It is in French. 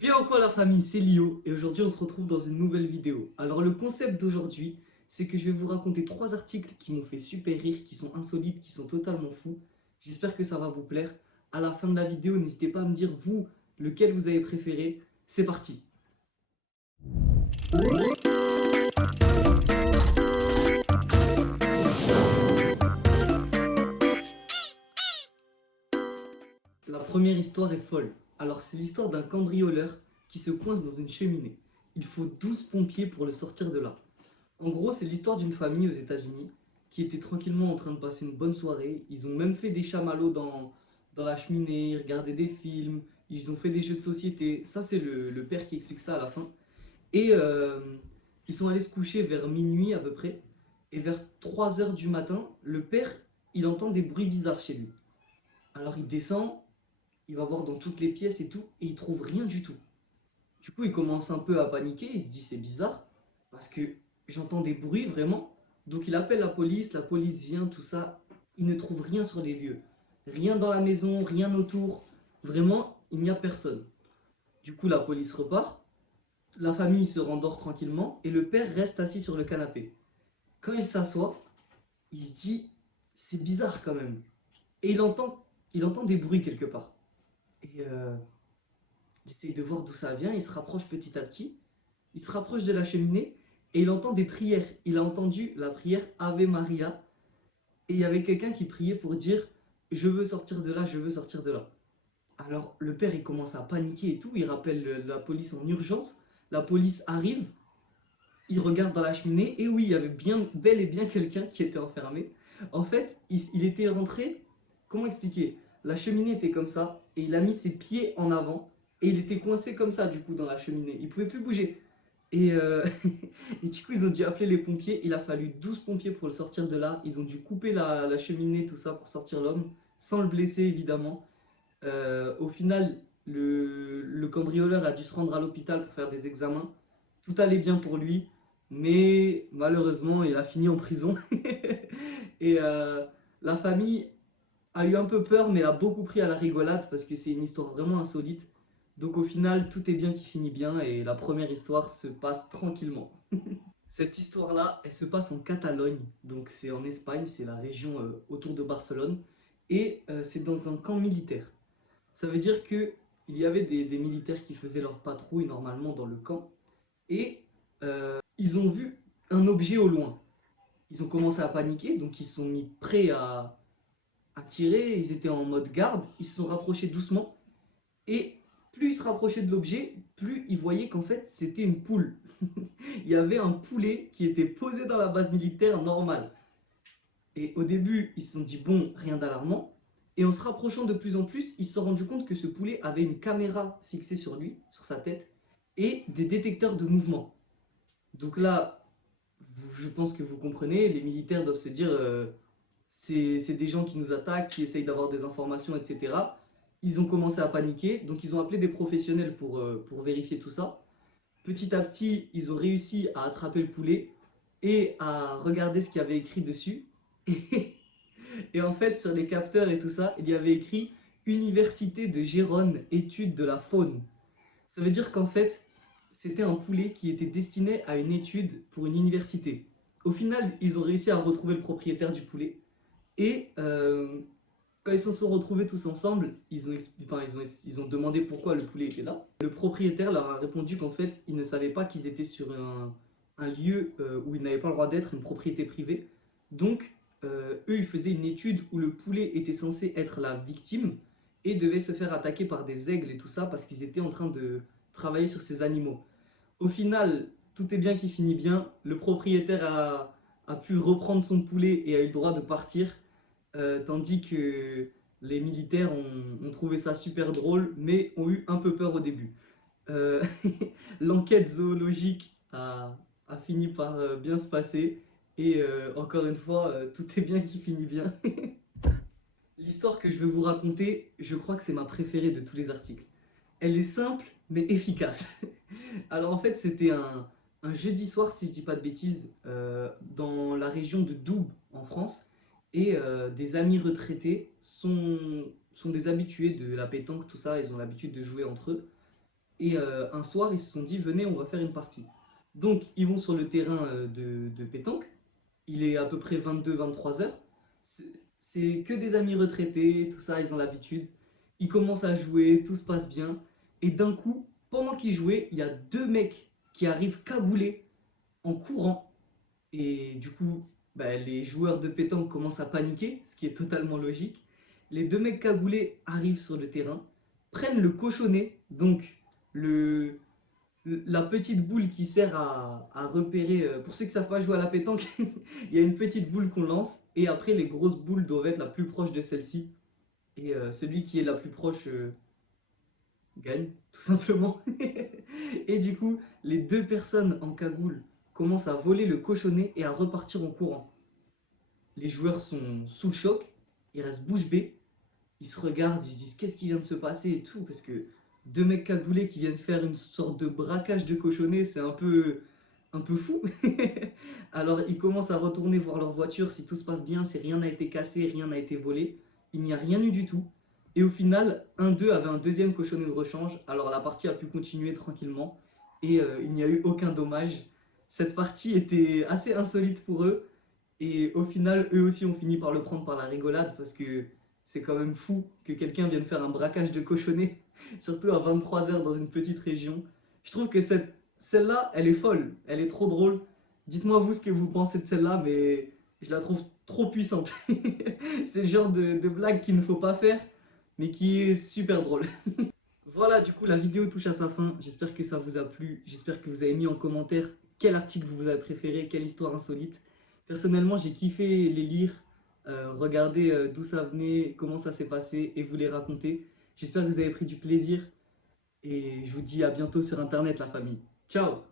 Bien quoi la famille, c'est Lio et aujourd'hui on se retrouve dans une nouvelle vidéo. Alors le concept d'aujourd'hui, c'est que je vais vous raconter trois articles qui m'ont fait super rire, qui sont insolites, qui sont totalement fous. J'espère que ça va vous plaire. À la fin de la vidéo, n'hésitez pas à me dire vous, lequel vous avez préféré. C'est parti. La première histoire est folle. Alors c'est l'histoire d'un cambrioleur qui se coince dans une cheminée. Il faut 12 pompiers pour le sortir de là. En gros, c'est l'histoire d'une famille aux États-Unis qui était tranquillement en train de passer une bonne soirée. Ils ont même fait des chamallows dans la cheminée, regardé des films, ils ont fait des jeux de société. Ça, c'est le père qui explique ça à la fin. Et ils sont allés se coucher vers minuit à peu près. Et vers 3 heures du matin, le père, il entend des bruits bizarres chez lui. Alors il descend, il va voir dans toutes les pièces et tout, et il trouve rien du tout. Du coup, il commence un peu à paniquer, il se dit c'est bizarre, parce que j'entends des bruits vraiment. Donc il appelle la police vient, tout ça. Il ne trouve rien sur les lieux. Rien dans la maison, rien autour. Vraiment, il n'y a personne. Du coup, la police repart, la famille se rendort tranquillement, et le père reste assis sur le canapé. Quand il s'assoit, il se dit c'est bizarre quand même. Et il entend des bruits quelque part. Et il essaye de voir d'où ça vient, il se rapproche petit à petit. Il se rapproche de la cheminée et il entend des prières. Il a entendu la prière Ave Maria et il y avait quelqu'un qui priait pour dire je veux sortir de là, je veux sortir de là. Alors le père il commence à paniquer et tout, il rappelle la police en urgence. La police arrive, il regarde dans la cheminée et oui, il y avait bien, bel et bien quelqu'un qui était enfermé. En fait, il était rentré, comment expliquer? La cheminée était comme ça et il a mis ses pieds en avant et il était coincé comme ça du coup dans la cheminée. Il pouvait plus bouger. Et, et du coup, ils ont dû appeler les pompiers. Il a fallu 12 pompiers pour le sortir de là. Ils ont dû couper la cheminée, tout ça, pour sortir l'homme, sans le blesser, évidemment. Au final, le cambrioleur a dû se rendre à l'hôpital pour faire des examens. Tout allait bien pour lui, mais malheureusement, il a fini en prison. Et la famille a eu un peu peur, mais l'a beaucoup pris à la rigolade parce que c'est une histoire vraiment insolite. Donc au final, tout est bien qui finit bien et la première histoire se passe tranquillement. Cette histoire-là, elle se passe en Catalogne, donc c'est en Espagne, c'est la région autour de Barcelone, et c'est dans un camp militaire. Ça veut dire qu'il y avait des militaires qui faisaient leur patrouille normalement dans le camp, et ils ont vu un objet au loin. Ils ont commencé à paniquer, donc ils se sont mis prêts à tirer, ils étaient en mode garde, ils se sont rapprochés doucement, et plus ils se rapprochaient de l'objet, plus ils voyaient qu'en fait c'était une poule. Il y avait un poulet qui était posé dans la base militaire normale. Et au début, ils se sont dit bon, rien d'alarmant. Et en se rapprochant de plus en plus, ils se sont rendus compte que ce poulet avait une caméra fixée sur lui, sur sa tête, et des détecteurs de mouvement. Donc là, je pense que vous comprenez, les militaires doivent se dire c'est des gens qui nous attaquent, qui essayent d'avoir des informations, etc. Ils ont commencé à paniquer, donc ils ont appelé des professionnels pour vérifier tout ça. Petit à petit, ils ont réussi à attraper le poulet et à regarder ce qu'il y avait écrit dessus. Et en fait, sur les capteurs et tout ça, il y avait écrit Université de Gérone, étude de la faune. Ça veut dire qu'en fait, c'était un poulet qui était destiné à une étude pour une université. Au final, ils ont réussi à retrouver le propriétaire du poulet. Et quand ils se sont retrouvés tous ensemble, ils ont demandé pourquoi le poulet était là. Le propriétaire leur a répondu qu'en fait, il ne savait pas qu'ils étaient sur un lieu où ils n'avaient pas le droit d'être, une propriété privée. Donc, eux, ils faisaient une étude où le poulet était censé être la victime et devait se faire attaquer par des aigles et tout ça parce qu'ils étaient en train de travailler sur ces animaux. Au final, tout est bien qui finit bien. Le propriétaire a pu reprendre son poulet et a eu le droit de partir. Tandis que les militaires ont trouvé ça super drôle, mais ont eu un peu peur au début. Euh, L'enquête zoologique a fini par bien se passer, et encore une fois, tout est bien qui finit bien. L'histoire que je vais vous raconter, je crois que c'est ma préférée de tous les articles. Elle est simple, mais efficace. Alors en fait, c'était un jeudi soir, si je dis pas de bêtises, dans la région de Doubs, en France. Et des amis retraités sont des habitués de la pétanque, tout ça, ils ont l'habitude de jouer entre eux. Et un soir, ils se sont dit, venez, on va faire une partie. Donc, ils vont sur le terrain de pétanque. Il est à peu près 22-23 heures. C'est que des amis retraités, tout ça, ils ont l'habitude. Ils commencent à jouer, tout se passe bien. Et d'un coup, pendant qu'ils jouaient, il y a deux mecs qui arrivent cagoulés en courant. Et du coup, bah, les joueurs de pétanque commencent à paniquer, ce qui est totalement logique. Les deux mecs cagoulés arrivent sur le terrain, prennent le cochonnet, donc le, la petite boule qui sert à repérer. Pour ceux qui ne savent pas jouer à la pétanque, il y a une petite boule qu'on lance, et après les grosses boules doivent être la plus proche de celle-ci. Et celui qui est la plus proche gagne, tout simplement. Et du coup, les deux personnes en cagoule commencent à voler le cochonnet et à repartir en courant. Les joueurs sont sous le choc, ils restent bouche bée, ils se regardent, ils se disent qu'est-ce qui vient de se passer et tout, parce que deux mecs cagoulés qui viennent faire une sorte de braquage de cochonnet, c'est un peu fou. Alors ils commencent à retourner voir leur voiture si tout se passe bien, si rien n'a été cassé, rien n'a été volé. Il n'y a rien eu du tout. Et au final, un d'eux avait un deuxième cochonnet de rechange, alors la partie a pu continuer tranquillement et il n'y a eu aucun dommage. Cette partie était assez insolite pour eux et au final, eux aussi ont fini par le prendre par la rigolade parce que c'est quand même fou que quelqu'un vienne faire un braquage de cochonnet, surtout à 23 heures dans une petite région. Je trouve que celle-là, elle est folle, elle est trop drôle. Dites-moi vous ce que vous pensez de celle-là, mais je la trouve trop puissante. C'est le genre de blague qu'il ne faut pas faire, mais qui est super drôle. Voilà, du coup, la vidéo touche à sa fin. J'espère que ça vous a plu. J'espère que vous avez mis en commentaire quel article vous avez préféré, quelle histoire insolite. Personnellement, j'ai kiffé les lire, regarder d'où ça venait, comment ça s'est passé et vous les raconter. J'espère que vous avez pris du plaisir et je vous dis à bientôt sur Internet, la famille. Ciao!